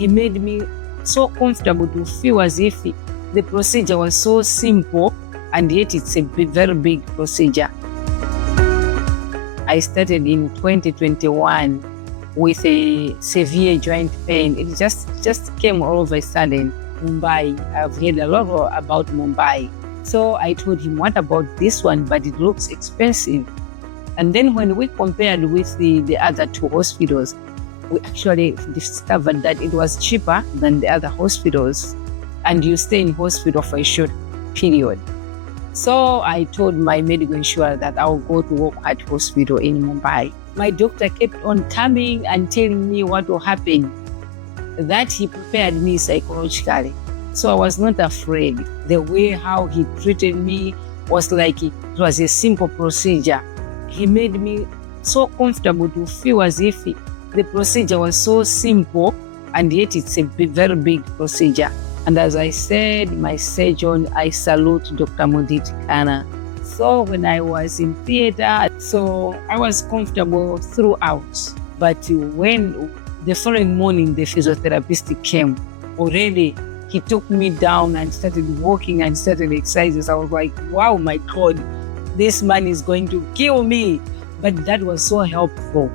he made me so comfortable to feel as if the procedure was so simple, and yet it's a very big procedure. I started in 2021 with a severe joint pain. It just came all of a sudden. Mumbai, I've heard a lot about Mumbai. So I told him, what about this one? But it looks expensive. And then when we compared with the other two hospitals, we actually discovered that it was cheaper than the other hospitals. And you stay in hospital for a short period. So I told my medical insurer that I'll go to Wockhardt Hospital in Mumbai. My doctor kept on coming and telling me what will happen. That he prepared me psychologically. So I was not afraid. The way how he treated me was like it was a simple procedure. He made me so comfortable to feel as if the procedure was so simple, and yet it's a very big procedure. And as I said, my surgeon, I salute Dr. Mudit Kana. So when I was in theater, so I was comfortable throughout. But when the following morning the physiotherapist came, already he took me down and started walking and started exercises. I was like, wow, my God, this man is going to kill me. But that was so helpful.